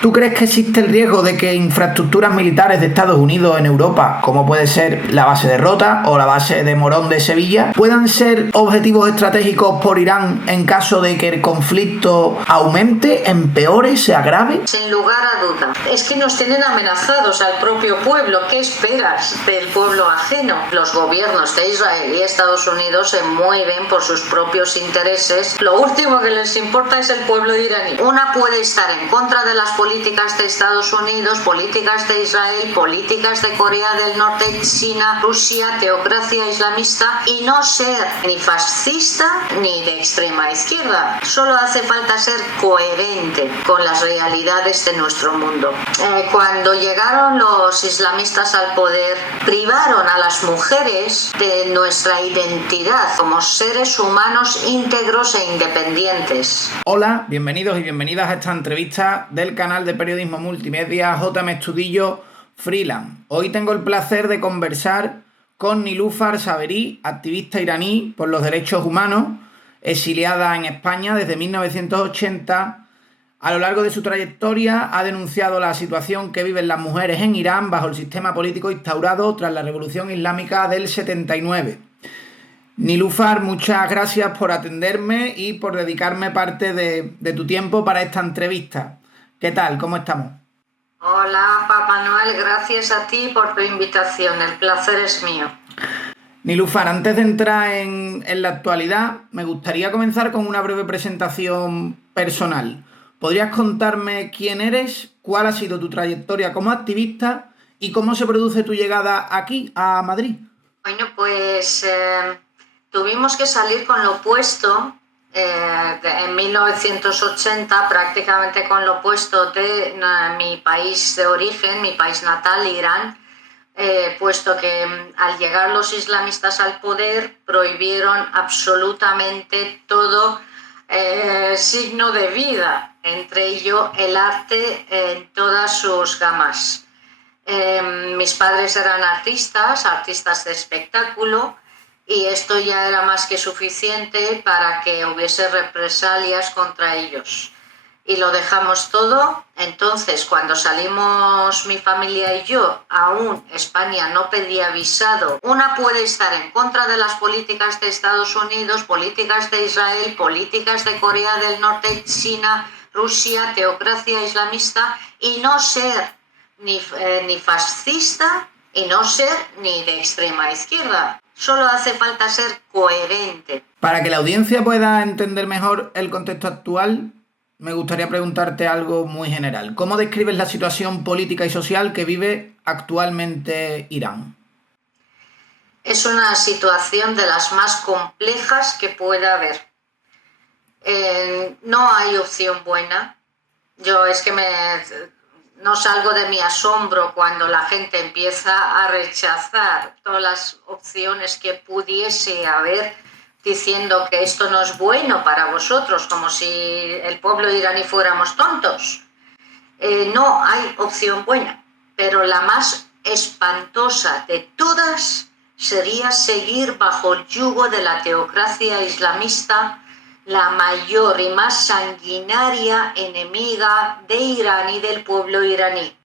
¿Tú crees que existe el riesgo de que infraestructuras militares de Estados Unidos en Europa, como puede ser la base de Rota o la base de Morón de Sevilla, puedan ser objetivos estratégicos por Irán en caso de que el conflicto aumente, empeore, se agrave? Sin lugar a duda. Es que nos tienen amenazados al propio pueblo. ¿Qué esperas del pueblo ajeno? Los gobiernos de Israel y Estados Unidos se mueven por sus propios intereses. Lo último que les importa es el pueblo iraní. Una puede estar en contra de las políticas de Estados Unidos, políticas de Israel, políticas de Corea del Norte, China, Rusia, teocracia islamista y no ser ni fascista ni de extrema izquierda. Solo hace falta ser coherente con las realidades de nuestro mundo. Cuando llegaron los islamistas al poder, privaron a las mujeres de nuestra identidad como seres humanos íntegros e independientes. Hola, bienvenidos y bienvenidas a esta entrevista del canal de periodismo multimedia JM Estudillo Freelance. Hoy tengo el placer de conversar con Nilüfer Saberi, activista iraní por los derechos humanos, exiliada en España desde 1980. A lo largo de su trayectoria ha denunciado la situación que viven las mujeres en Irán bajo el sistema político instaurado tras la Revolución Islámica del 79. Nilüfer, muchas gracias por atenderme y por dedicarme parte de tu tiempo para esta entrevista. ¿Qué tal? ¿Cómo estamos? Hola, Papá Noel, gracias a ti por tu invitación. El placer es mío. Nilüfer, antes de entrar en la actualidad, me gustaría comenzar con una breve presentación personal. ¿Podrías contarme quién eres, cuál ha sido tu trayectoria como activista y cómo se produce tu llegada aquí, a Madrid? Bueno, pues tuvimos que salir con lo opuesto en 1980, prácticamente con lo opuesto de mi país de origen, mi país natal, Irán, puesto que al llegar los islamistas al poder prohibieron absolutamente todo signo de vida, entre ello el arte en todas sus gamas. Mis padres eran artistas de espectáculo, y esto ya era más que suficiente para que hubiese represalias contra ellos. Y lo dejamos todo. Entonces, cuando salimos mi familia y yo, aún España no pedía visado. Una puede estar en contra de las políticas de Estados Unidos, políticas de Israel, políticas de Corea del Norte, China, Rusia, teocracia islamista, y no ser ni fascista y no ser ni de extrema izquierda. Solo hace falta ser coherente. Para que la audiencia pueda entender mejor el contexto actual, me gustaría preguntarte algo muy general. ¿Cómo describes la situación política y social que vive actualmente Irán? Es una situación de las más complejas que pueda haber. No hay opción buena. Yo es que no salgo de mi asombro cuando la gente empieza a rechazar todas las opciones que pudiese haber, diciendo que esto no es bueno para vosotros, como si el pueblo iraní fuéramos tontos. No hay opción buena, pero la más espantosa de todas sería seguir bajo el yugo de la teocracia islamista, la mayor y más sanguinaria enemiga de Irán y del pueblo iraní.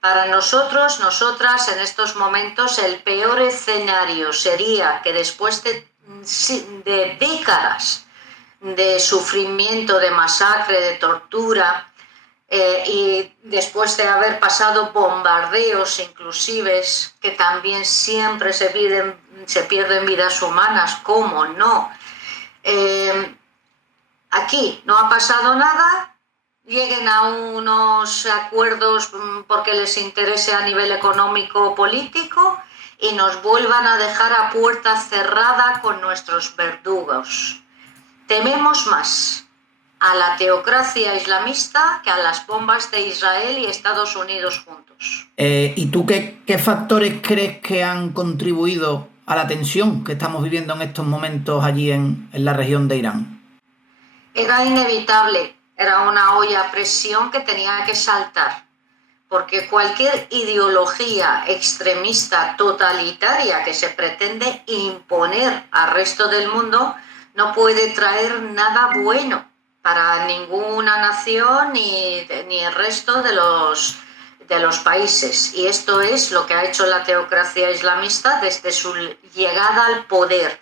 Para nosotros, nosotras, en estos momentos, el peor escenario sería que después de décadas de sufrimiento, de masacre, de tortura, y después de haber pasado bombardeos inclusives, que también siempre se pierden vidas humanas, ¿cómo no? Aquí no ha pasado nada, lleguen a unos acuerdos porque les interese a nivel económico o político y nos vuelvan a dejar a puerta cerrada con nuestros verdugos. Tememos más a la teocracia islamista que a las bombas de Israel y Estados Unidos juntos. ¿Y tú qué factores crees que han contribuido a la tensión que estamos viviendo en estos momentos allí en la región de Irán? Era inevitable, era una olla a presión que tenía que saltar, porque cualquier ideología extremista totalitaria que se pretende imponer al resto del mundo no puede traer nada bueno para ninguna nación ni el resto de los países. Y esto es lo que ha hecho la teocracia islamista desde su llegada al poder.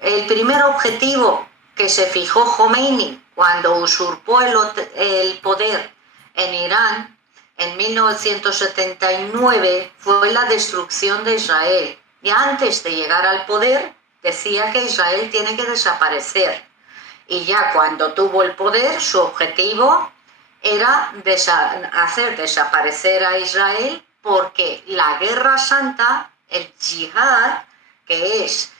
El primer objetivo que se fijó Khomeini cuando usurpó el poder en Irán en 1979 fue la destrucción de Israel. Y antes de llegar al poder decía que Israel tiene que desaparecer. Y ya cuando tuvo el poder, su objetivo era hacer desaparecer a Israel, porque la guerra santa, el yihad, que es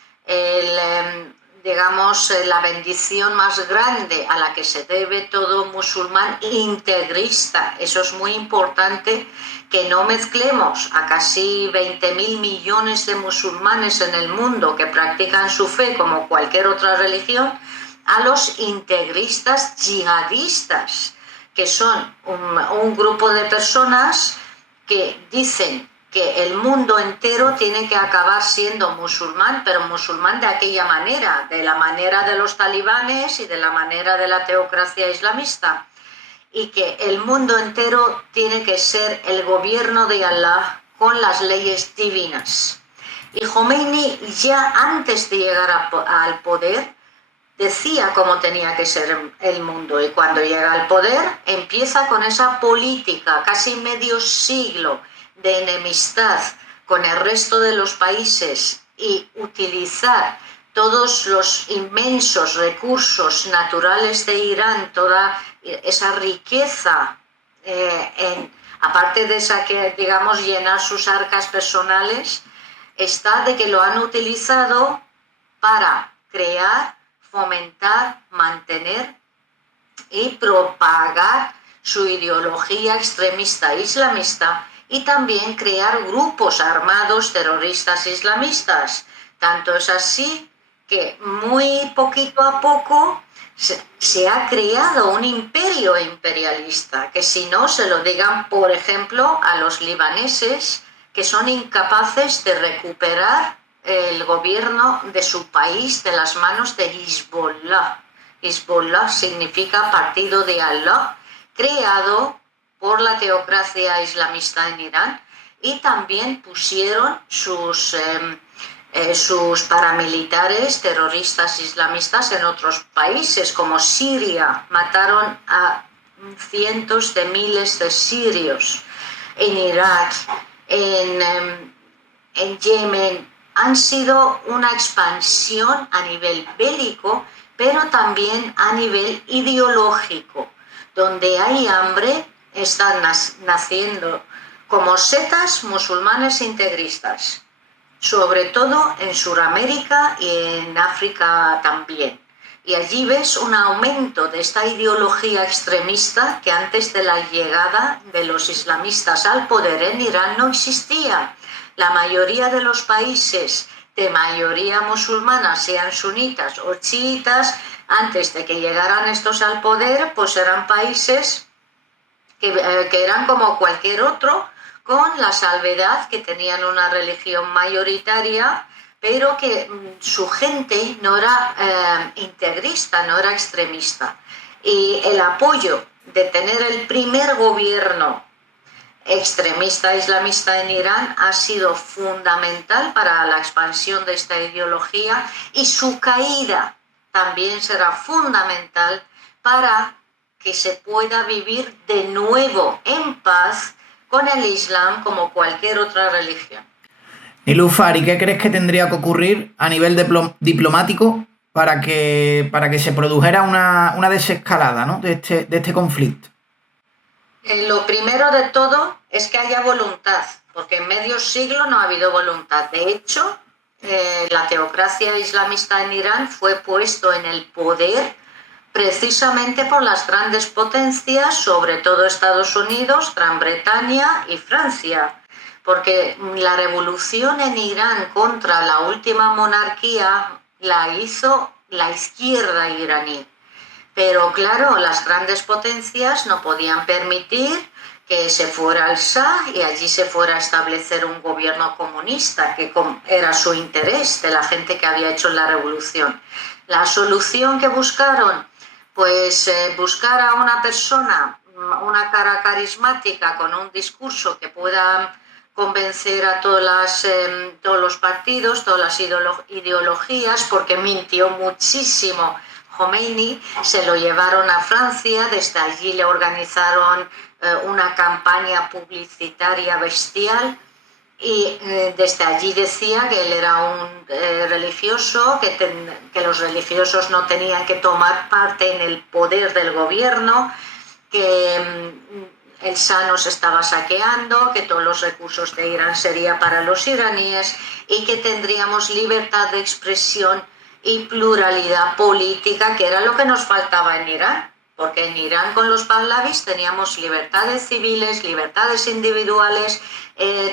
la bendición más grande a la que se debe todo musulmán integrista. Eso es muy importante, que no mezclemos a casi 20.000 millones de musulmanes en el mundo que practican su fe como cualquier otra religión, a los integristas yihadistas, que son un grupo de personas que dicen que el mundo entero tiene que acabar siendo musulmán, pero musulmán de aquella manera, de la manera de los talibanes y de la manera de la teocracia islamista, y que el mundo entero tiene que ser el gobierno de Allah con las leyes divinas. Y Khomeini, ya antes de llegar al poder, decía cómo tenía que ser el mundo, y cuando llega al poder empieza con esa política, casi medio siglo de enemistad con el resto de los países, y utilizar todos los inmensos recursos naturales de Irán, toda esa riqueza, aparte de esa que, digamos, llenar sus arcas personales, está de que lo han utilizado para crear, fomentar, mantener y propagar su ideología extremista islamista, y también crear grupos armados terroristas islamistas. Tanto es así que muy poquito a poco se ha creado un imperio imperialista, que si no se lo digan, por ejemplo, a los libaneses, que son incapaces de recuperar el gobierno de su país de las manos de Hezbollah. Hezbollah significa Partido de Allah, creado por la teocracia islamista en Irán, y también pusieron sus paramilitares terroristas islamistas en otros países, como Siria. Mataron a cientos de miles de sirios. En Irak, en Yemen, han sido una expansión a nivel bélico, pero también a nivel ideológico. Donde hay hambre, están naciendo como setas musulmanes integristas, sobre todo en Sudamérica y en África también. Y allí ves un aumento de esta ideología extremista que antes de la llegada de los islamistas al poder en Irán no existía. La mayoría de los países de mayoría musulmana, sean sunitas o chiitas, antes de que llegaran estos al poder, pues eran países que eran como cualquier otro, con la salvedad que tenían una religión mayoritaria, pero que su gente no era integrista, no era extremista. Y el apoyo de tener el primer gobierno extremista islamista en Irán ha sido fundamental para la expansión de esta ideología, y su caída también será fundamental para que se pueda vivir de nuevo en paz con el Islam como cualquier otra religión. Nilúfar, ¿y qué crees que tendría que ocurrir a nivel diplomático para que se produjera una desescalada, ¿no?, de este conflicto? Lo primero de todo es que haya voluntad, porque en medio siglo no ha habido voluntad. De hecho, la teocracia islamista en Irán fue puesto en el poder precisamente por las grandes potencias, sobre todo Estados Unidos, Gran Bretaña y Francia, porque la revolución en Irán contra la última monarquía la hizo la izquierda iraní. Pero claro, las grandes potencias no podían permitir que se fuera al Shah y allí se fuera a establecer un gobierno comunista, que era su interés de la gente que había hecho la revolución. La solución que buscaron, Pues buscar a una persona, una cara carismática con un discurso que pueda convencer a todos los partidos, todas las ideologías, porque mintió muchísimo. Khomeini se lo llevaron a Francia, desde allí le organizaron una campaña publicitaria bestial y desde allí decía que él era un religioso, que los religiosos no tenían que tomar parte en el poder del gobierno, que el Shah nos estaba saqueando, que todos los recursos de Irán serían para los iraníes y que tendríamos libertad de expresión y pluralidad política, que era lo que nos faltaba en Irán. Porque en Irán con los pahlavis teníamos libertades civiles, libertades individuales,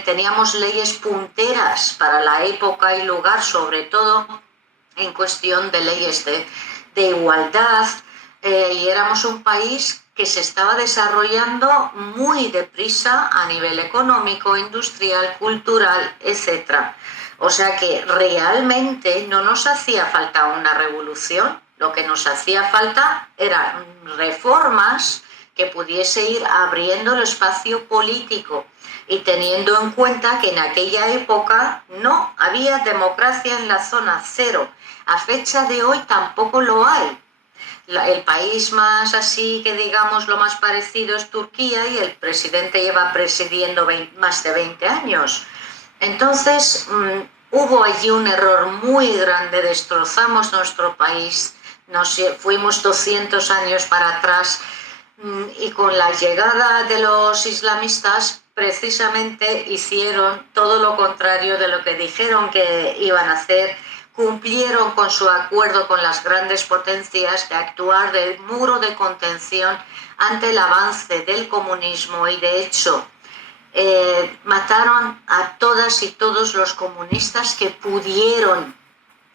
teníamos leyes punteras para la época y lugar, sobre todo en cuestión de leyes de igualdad, y éramos un país que se estaba desarrollando muy deprisa a nivel económico, industrial, cultural, etc. O sea que realmente no nos hacía falta una revolución, lo que nos hacía falta eran reformas que pudiese ir abriendo el espacio político y teniendo en cuenta que en aquella época no había democracia en la zona cero. A fecha de hoy tampoco lo hay. El país más así que digamos lo más parecido es Turquía y el presidente lleva presidiendo más de 20 años. Entonces hubo allí un error muy grande, destrozamos nuestro país, nos fuimos 200 años para atrás y con la llegada de los islamistas precisamente hicieron todo lo contrario de lo que dijeron que iban a hacer. Cumplieron con su acuerdo con las grandes potencias de actuar de muro de contención ante el avance del comunismo y de hecho mataron a todas y todos los comunistas que pudieron.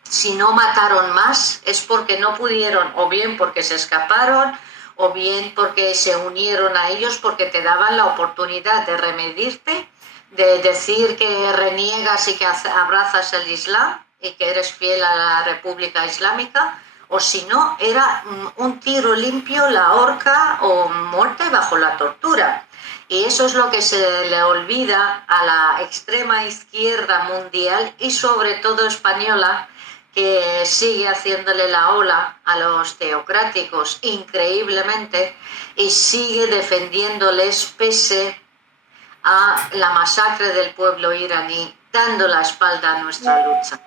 Si no mataron más es porque no pudieron, o bien porque se escaparon, o bien porque se unieron a ellos, porque te daban la oportunidad de remedirte, de decir que reniegas y que abrazas el Islam y que eres fiel a la República Islámica, o si no, era un tiro limpio, la horca o muerte bajo la tortura. Y eso es lo que se le olvida a la extrema izquierda mundial y sobre todo española, que sigue haciéndole la ola a los teocráticos increíblemente y sigue defendiéndoles pese a la masacre del pueblo iraní, dando la espalda a nuestra lucha.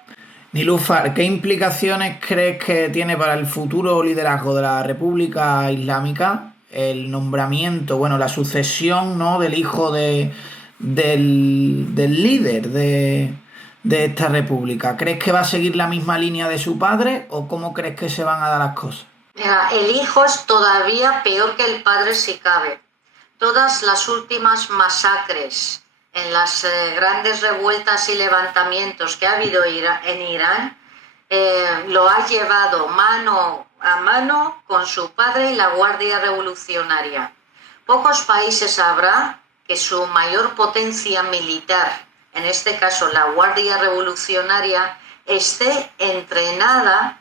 Nilúfar, ¿qué implicaciones crees que tiene para el futuro liderazgo de la República Islámica el nombramiento, bueno, la sucesión, ¿no?, del hijo del líder de esta república? ¿Crees que va a seguir la misma línea de su padre o cómo crees que se van a dar las cosas? Mira, el hijo es todavía peor que el padre si cabe. Todas las últimas masacres en las grandes revueltas y levantamientos que ha habido en Irán, lo ha llevado mano a mano con su padre y la Guardia Revolucionaria. Pocos países habrá que su mayor potencia militar, en este caso la Guardia Revolucionaria, esté entrenada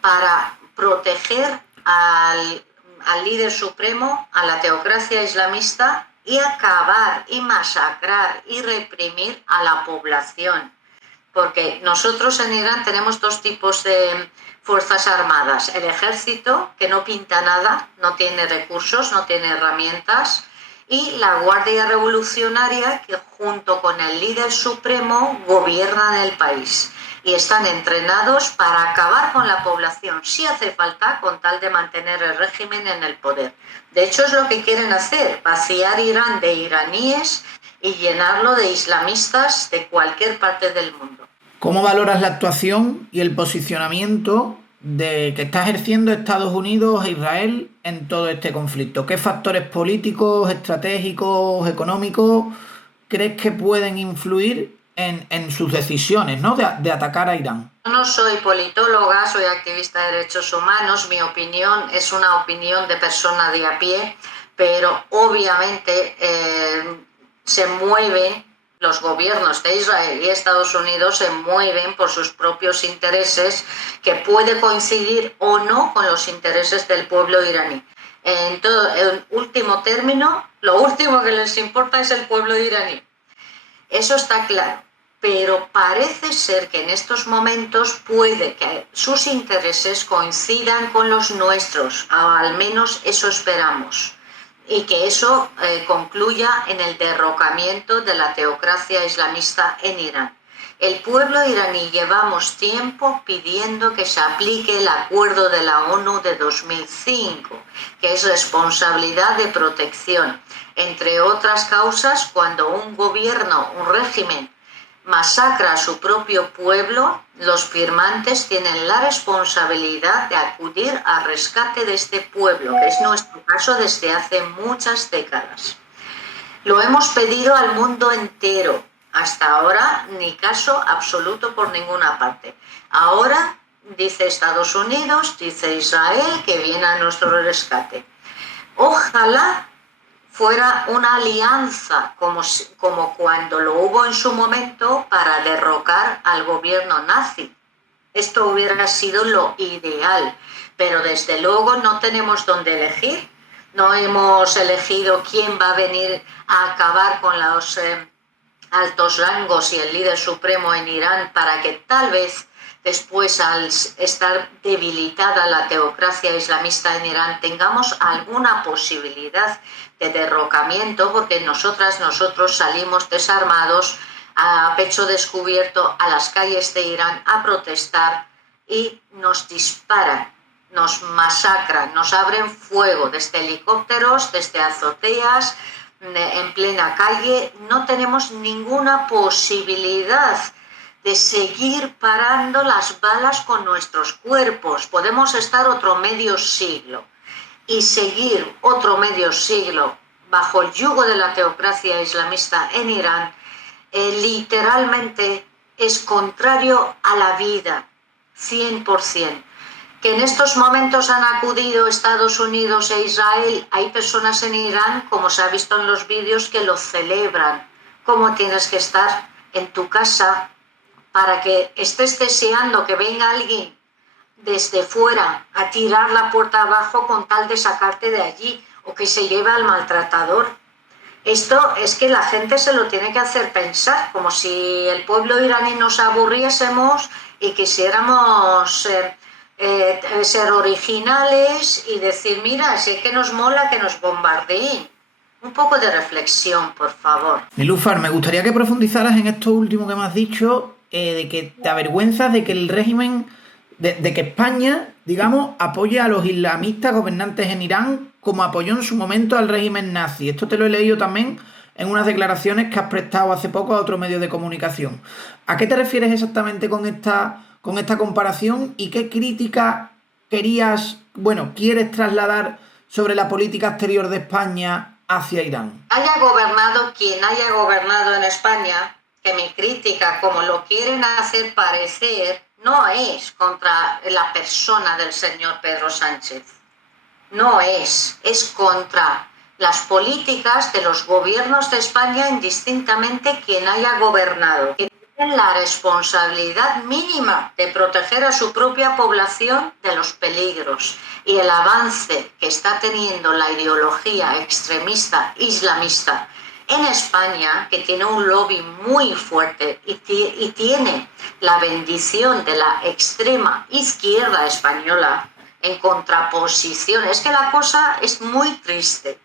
para proteger al líder supremo, a la teocracia islamista y acabar y masacrar y reprimir a la población. Porque nosotros en Irán tenemos dos tipos de fuerzas armadas. El ejército, que no pinta nada, no tiene recursos, no tiene herramientas, y la Guardia Revolucionaria, que junto con el líder supremo gobiernan el país y están entrenados para acabar con la población, si hace falta, con tal de mantener el régimen en el poder. De hecho, es lo que quieren hacer, vaciar Irán de iraníes y llenarlo de islamistas de cualquier parte del mundo. ¿Cómo valoras la actuación y el posicionamiento que está ejerciendo Estados Unidos e Israel en todo este conflicto? ¿Qué factores políticos, estratégicos, económicos crees que pueden influir en sus decisiones, ¿no?, de atacar a Irán? No soy politóloga, soy activista de derechos humanos, mi opinión es una opinión de persona de a pie, pero obviamente se mueven los gobiernos de Israel y Estados Unidos se mueven por sus propios intereses, que puede coincidir o no con los intereses del pueblo iraní. En último término, lo último que les importa es el pueblo iraní. Eso está claro. Pero parece ser que en estos momentos puede que sus intereses coincidan con los nuestros, o al menos eso esperamos, y que eso concluya en el derrocamiento de la teocracia islamista en Irán. El pueblo iraní llevamos tiempo pidiendo que se aplique el acuerdo de la ONU de 2005, que es responsabilidad de protección. Entre otras causas, cuando un gobierno, un régimen, masacra a su propio pueblo, los firmantes tienen la responsabilidad de acudir al rescate de este pueblo, que es nuestro caso desde hace muchas décadas. Lo hemos pedido al mundo entero. Hasta ahora, ni caso absoluto por ninguna parte. Ahora dice Estados Unidos, dice Israel, que viene a nuestro rescate. Ojalá fuera una alianza como cuando lo hubo en su momento para derrocar al gobierno nazi. Esto hubiera sido lo ideal, pero desde luego no tenemos dónde elegir. No hemos elegido quién va a venir a acabar con los altos rangos y el líder supremo en Irán para que tal vez después, al estar debilitada la teocracia islamista en Irán, tengamos alguna posibilidad de derrocamiento, porque nosotros salimos desarmados, a pecho descubierto, a las calles de Irán a protestar y nos disparan, nos masacran, nos abren fuego desde helicópteros, desde azoteas, en plena calle. No tenemos ninguna posibilidad de seguir parando las balas con nuestros cuerpos. Podemos estar otro medio siglo y seguir otro medio siglo bajo el yugo de la teocracia islamista en Irán. Literalmente es contrario a la vida, 100%. Que en estos momentos han acudido Estados Unidos e Israel, hay personas en Irán, como se ha visto en los vídeos, que lo celebran. ¿Cómo tienes que estar en tu casa para que estés deseando que venga alguien desde fuera a tirar la puerta abajo con tal de sacarte de allí, o que se lleve al maltratador? Esto es que la gente se lo tiene que hacer pensar, como si el pueblo iraní nos aburriésemos y quisiéramos ser originales y decir, mira, si es que nos mola que nos bombardeen. Un poco de reflexión, por favor. Nilúfar, me gustaría que profundizaras en esto último que me has dicho, de que te avergüenzas de que el régimen, de que España, digamos, apoye a los islamistas gobernantes en Irán como apoyó en su momento al régimen nazi. Esto te lo he leído también en unas declaraciones que has prestado hace poco a otro medio de comunicación. ¿A qué te refieres exactamente con esta comparación y qué crítica quieres trasladar sobre la política exterior de España hacia Irán? Haya gobernado quien haya gobernado en España, que mi crítica, como lo quieren hacer parecer, no es contra la persona del señor Pedro Sánchez. No es contra las políticas de los gobiernos de España, indistintamente quien haya gobernado, que tienen la responsabilidad mínima de proteger a su propia población de los peligros y el avance que está teniendo la ideología extremista islamista en España, que tiene un lobby muy fuerte y tiene la bendición de la extrema izquierda española en contraposición. Es que la cosa es muy triste.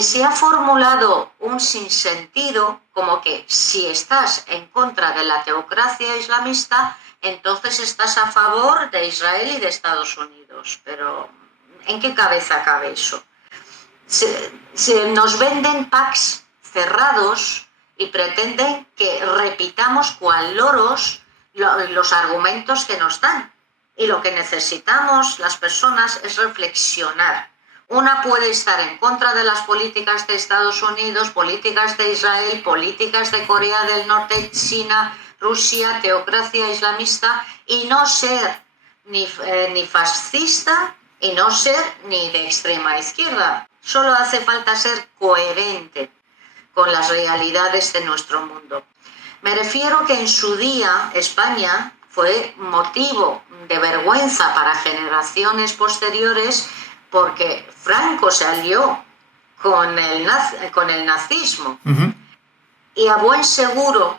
Se ha formulado un sinsentido, como que si estás en contra de la teocracia islamista, entonces estás a favor de Israel y de Estados Unidos. Pero ¿en qué cabeza cabe eso? Nos venden packs cerrados y pretenden que repitamos cual loros los argumentos que nos dan. Y lo que necesitamos las personas es reflexionar. Una puede estar en contra de las políticas de Estados Unidos, políticas de Israel, políticas de Corea del Norte, China, Rusia, teocracia islamista, y no ser ni fascista y no ser ni de extrema izquierda. Solo hace falta ser coherente. con las realidades de nuestro mundo. Me refiero que en su día España fue motivo de vergüenza para generaciones posteriores porque Franco se alió con el nazismo. Uh-huh. Y a buen seguro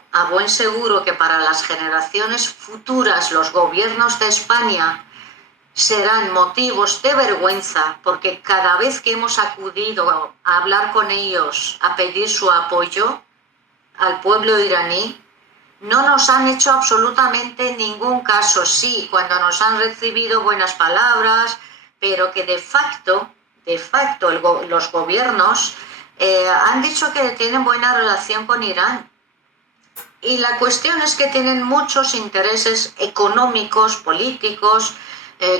que para las generaciones futuras los gobiernos de España serán motivos de vergüenza porque cada vez que hemos acudido a hablar con ellos, a pedir su apoyo al pueblo iraní, no nos han hecho absolutamente ningún caso. Sí, cuando nos han recibido buenas palabras, pero que de facto los gobiernos han dicho que tienen buena relación con Irán. Y la cuestión es que tienen muchos intereses económicos, políticos,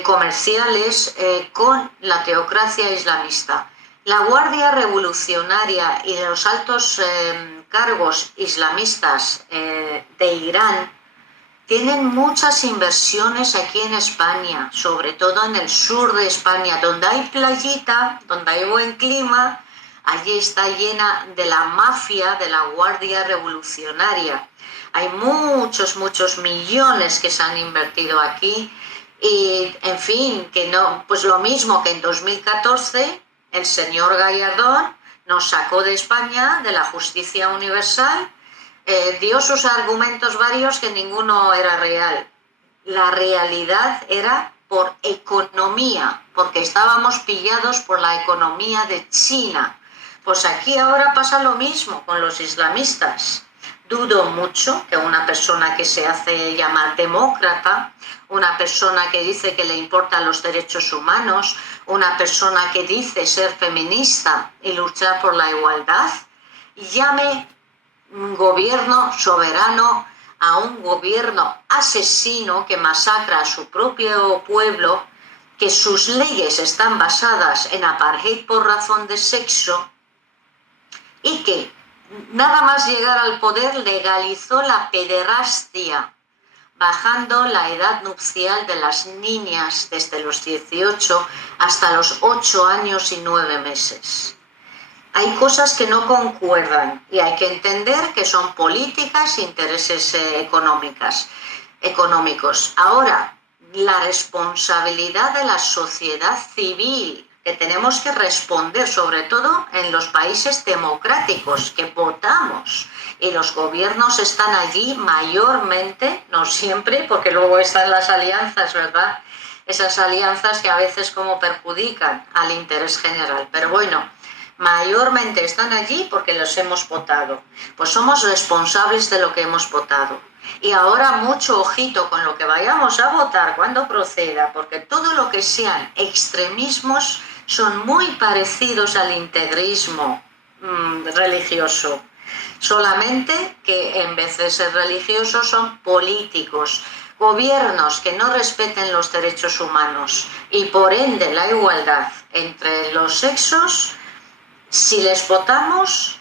comerciales con la teocracia islamista. La Guardia Revolucionaria y los altos cargos islamistas de Irán tienen muchas inversiones aquí en España, sobre todo en el sur de España, donde hay playita, donde hay buen clima. Allí está llena de la mafia de la Guardia Revolucionaria. Hay muchos millones que se han invertido aquí y, en fin, que no, pues lo mismo que en 2014 el señor Gallardón nos sacó de España, de la justicia universal, dio sus argumentos varios que ninguno era real. La realidad era por economía, porque estábamos pillados por la economía de China. Pues aquí ahora pasa lo mismo con los islamistas. Dudo mucho que una persona que se hace llamar demócrata, una persona que dice que le importan los derechos humanos, una persona que dice ser feminista y luchar por la igualdad, llame un gobierno soberano a un gobierno asesino que masacra a su propio pueblo, que sus leyes están basadas en apartheid por razón de sexo y que nada más llegar al poder legalizó la pederastia, bajando la edad nupcial de las niñas desde los 18 hasta los 8 años y 9 meses. Hay cosas que no concuerdan y hay que entender que son políticas e intereses económicos. Ahora, la responsabilidad de la sociedad civil, que tenemos que responder, sobre todo en los países democráticos, que votamos y los gobiernos están allí mayormente, no siempre, porque luego están las alianzas, ¿verdad? Esas alianzas que a veces como perjudican al interés general. Pero bueno, mayormente están allí porque los hemos votado. Pues somos responsables de lo que hemos votado. Y ahora mucho ojito con lo que vayamos a votar cuando proceda, porque todo lo que sean extremismos son muy parecidos al integrismo religioso. Solamente que en vez de ser religiosos son políticos. Gobiernos que no respeten los derechos humanos y por ende la igualdad entre los sexos. Si les votamos,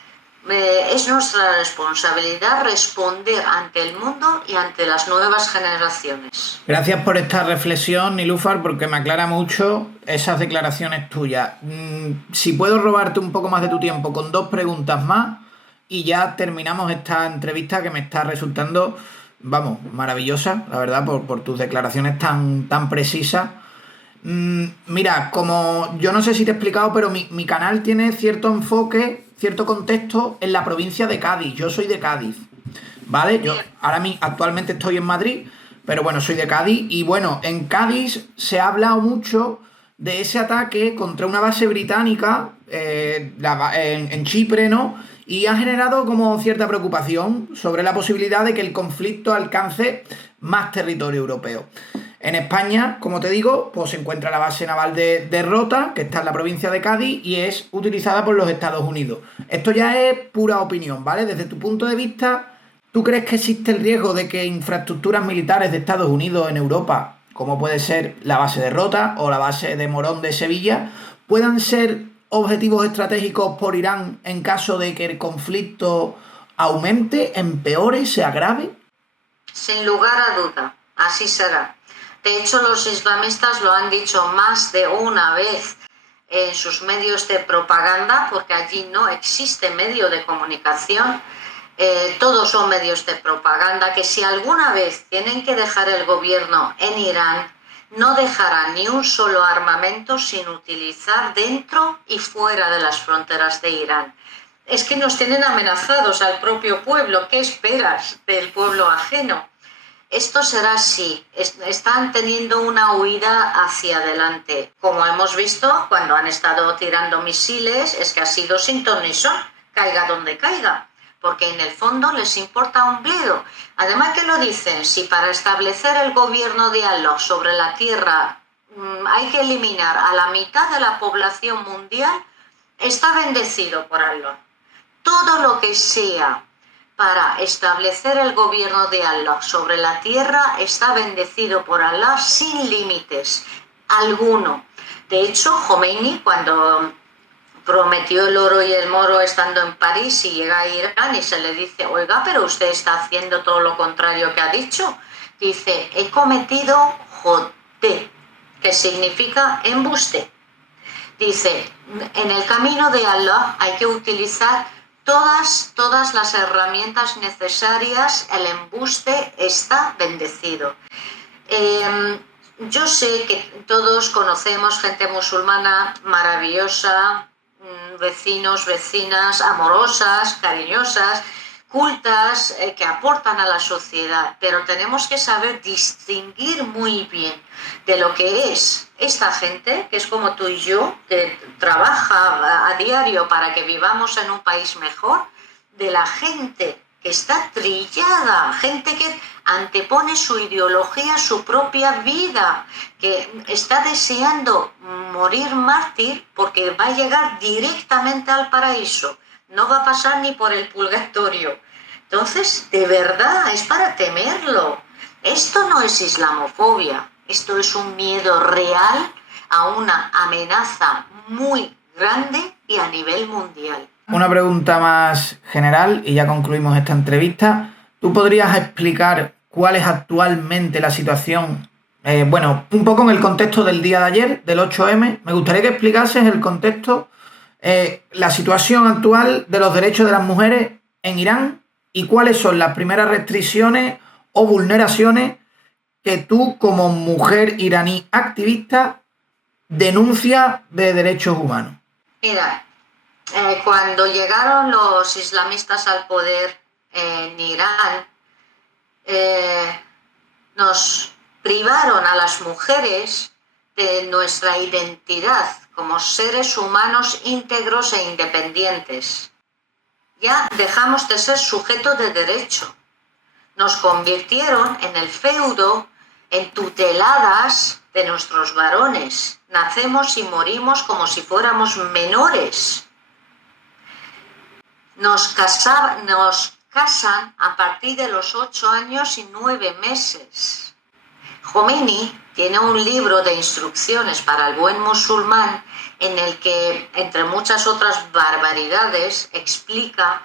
es nuestra responsabilidad responder ante el mundo y ante las nuevas generaciones. Gracias por esta reflexión, Nilúfar, porque me aclara mucho esas declaraciones tuyas. Si puedo robarte un poco más de tu tiempo con 2 preguntas más y ya terminamos esta entrevista que me está resultando, vamos, maravillosa, la verdad, por tus declaraciones tan precisas. Mira, como yo no sé si te he explicado, pero mi canal tiene cierto enfoque, cierto contexto en la provincia de Cádiz. Yo soy de Cádiz, ¿vale? Yo actualmente estoy en Madrid, pero bueno, soy de Cádiz. Y bueno, en Cádiz se ha hablado mucho de ese ataque contra una base británica en Chipre, ¿no? Y ha generado como cierta preocupación sobre la posibilidad de que el conflicto alcance más territorio europeo. En España, como te digo, pues se encuentra la base naval de Rota, que está en la provincia de Cádiz y es utilizada por los Estados Unidos. Esto ya es pura opinión, ¿vale? Desde tu punto de vista, ¿tú crees que existe el riesgo de que infraestructuras militares de Estados Unidos en Europa, como puede ser la base de Rota o la base de Morón de Sevilla, puedan ser objetivos estratégicos por Irán en caso de que el conflicto aumente, empeore, se agrave? Sin lugar a duda, así será. De hecho, los islamistas lo han dicho más de una vez. en sus medios de propaganda, porque allí no existe medio de comunicación, todos son medios de propaganda, que si alguna vez tienen que dejar el gobierno en Irán, no dejarán ni un solo armamento sin utilizar dentro y fuera de las fronteras de Irán. Es que nos tienen amenazados al propio pueblo. ¿Qué esperas del pueblo ajeno? Esto será así. Están teniendo una huida hacia adelante. Como hemos visto, cuando han estado tirando misiles, es que ha sido sin ton ni son, caiga donde caiga, porque en el fondo les importa un bledo. Además que lo dicen, si para establecer el gobierno de Allah sobre la tierra hay que eliminar a la mitad de la población mundial, está bendecido por Allah. Todo lo que sea para establecer el gobierno de Allah sobre la tierra está bendecido por Allah sin límites alguno. De hecho, Khomeini, cuando prometió el oro y el moro estando en París, y llega a Irán y se le dice, oiga, pero usted está haciendo todo lo contrario que ha dicho, dice, he cometido joté, que significa embuste. Dice, en el camino de Allah hay que utilizar todas las herramientas necesarias, el embuste está bendecido. Yo sé que todos conocemos gente musulmana maravillosa, vecinos, vecinas, amorosas, cariñosas, cultas, que aportan a la sociedad, pero tenemos que saber distinguir muy bien de lo que es esta gente, que es como tú y yo, que trabaja a diario para que vivamos en un país mejor, de la gente que está trillada, gente que antepone su ideología, su propia vida, que está deseando morir mártir porque va a llegar directamente al paraíso, no va a pasar ni por el purgatorio. Entonces, de verdad, es para temerlo. Esto no es islamofobia, esto es un miedo real a una amenaza muy grande y a nivel mundial. Una pregunta más general y ya concluimos esta entrevista. ¿Tú podrías explicar cuál es actualmente la situación? Un poco en el contexto del día de ayer, del 8M. Me gustaría que explicases el contexto, la situación actual de los derechos de las mujeres en Irán y cuáles son las primeras restricciones o vulneraciones que tú, como mujer iraní activista, denuncias de derechos humanos. Mira, cuando llegaron los islamistas al poder en Irán, nos privaron a las mujeres de nuestra identidad como seres humanos íntegros e independientes. Ya dejamos de ser sujetos de derecho. Nos convirtieron en el feudo, en tuteladas de nuestros varones. Nacemos y morimos como si fuéramos menores. Nos casan a partir de los 8 años y 9 meses. Khomeini tiene un libro de instrucciones para el buen musulmán en el que, entre muchas otras barbaridades, explica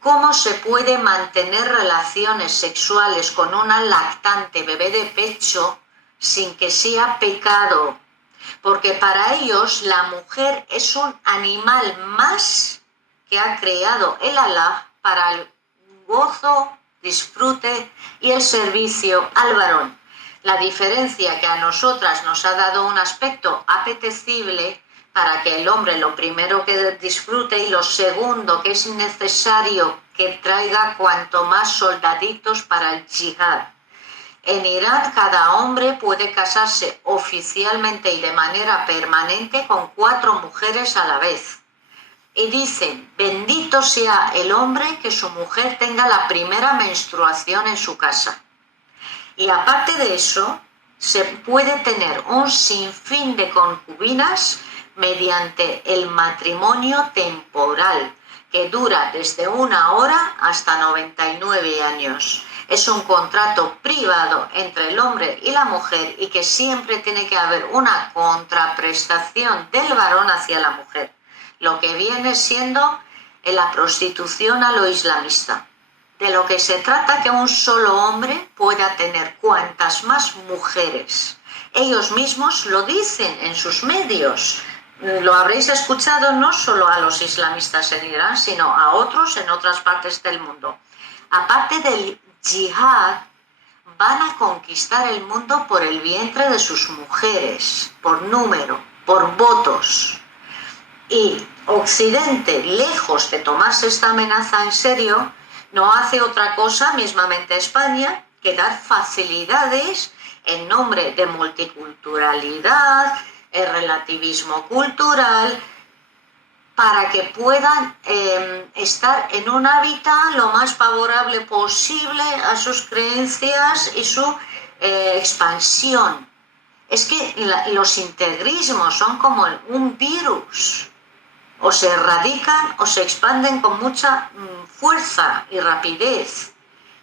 cómo se puede mantener relaciones sexuales con una lactante bebé de pecho sin que sea pecado, porque para ellos la mujer es un animal más que ha creado el Alá para el gozo, disfrute y el servicio al varón. La diferencia que a nosotras nos ha dado un aspecto apetecible para que el hombre lo primero que disfrute y lo segundo que es necesario que traiga cuanto más soldaditos para el yihad. En Irán cada hombre puede casarse oficialmente y de manera permanente con 4 mujeres a la vez. Y dicen, bendito sea el hombre que su mujer tenga la primera menstruación en su casa. Y aparte de eso, se puede tener un sinfín de concubinas mediante el matrimonio temporal, que dura desde 1 hora hasta 99 años. Es un contrato privado entre el hombre y la mujer y que siempre tiene que haber una contraprestación del varón hacia la mujer, lo que viene siendo la prostitución a lo islamista. De lo que se trata que un solo hombre pueda tener cuantas más mujeres. Ellos mismos lo dicen en sus medios. lo habréis escuchado no solo a los islamistas en Irán, sino a otros en otras partes del mundo. Aparte del yihad, van a conquistar el mundo por el vientre de sus mujeres, por número, por votos. Y Occidente, lejos de tomarse esta amenaza en serio, no hace otra cosa, mismamente España, que dar facilidades en nombre de multiculturalidad, el relativismo cultural, para que puedan estar en un hábitat lo más favorable posible a sus creencias y su expansión. Es que los integrismos son como un virus, o se erradican o se expanden con mucha fuerza y rapidez.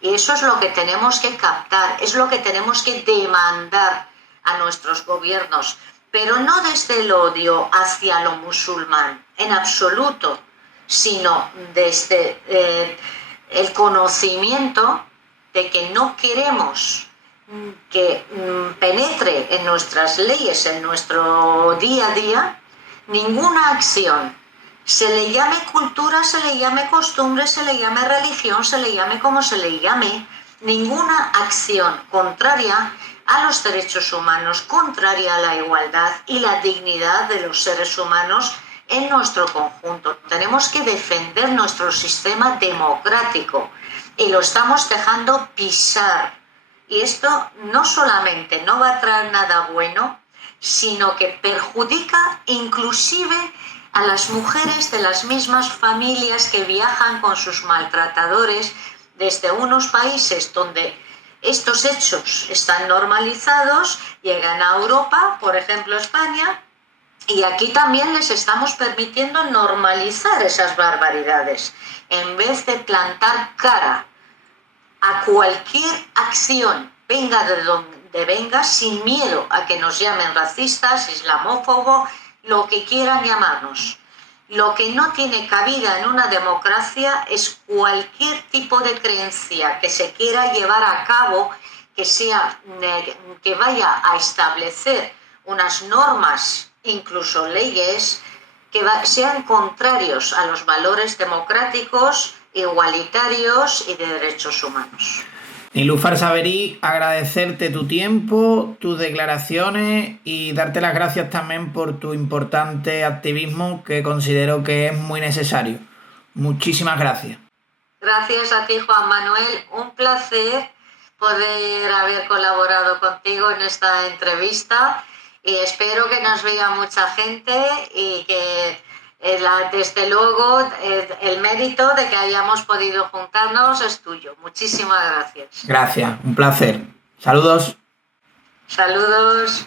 Y eso es lo que tenemos que captar, es lo que tenemos que demandar a nuestros gobiernos, pero no desde el odio hacia lo musulmán, en absoluto, sino desde el conocimiento de que no queremos que penetre en nuestras leyes, en nuestro día a día, ninguna acción. Se le llame cultura, se le llame costumbre, se le llame religión, se le llame como se le llame, ninguna acción contraria a los derechos humanos, contraria a la igualdad y la dignidad de los seres humanos en nuestro conjunto. Tenemos que defender nuestro sistema democrático y lo estamos dejando pisar. Y esto no solamente no va a traer nada bueno, sino que perjudica inclusive a las mujeres de las mismas familias que viajan con sus maltratadores desde unos países donde estos hechos están normalizados, llegan a Europa, por ejemplo España, y aquí también les estamos permitiendo normalizar esas barbaridades, en vez de plantar cara a cualquier acción, venga de donde venga, sin miedo a que nos llamen racistas, islamófobos, lo que quieran llamarnos. Lo que no tiene cabida en una democracia es cualquier tipo de creencia que se quiera llevar a cabo, que vaya a establecer unas normas, incluso leyes, que sean contrarios a los valores democráticos, igualitarios y de derechos humanos. Nilúfar Saverí, agradecerte tu tiempo, tus declaraciones y darte las gracias también por tu importante activismo que considero que es muy necesario. Muchísimas gracias. Gracias a ti, Juan Manuel. Un placer poder haber colaborado contigo en esta entrevista y espero que nos vea mucha gente y que desde luego el mérito de que hayamos podido juntarnos es tuyo. Muchísimas gracias. Gracias, un placer. Saludos. Saludos.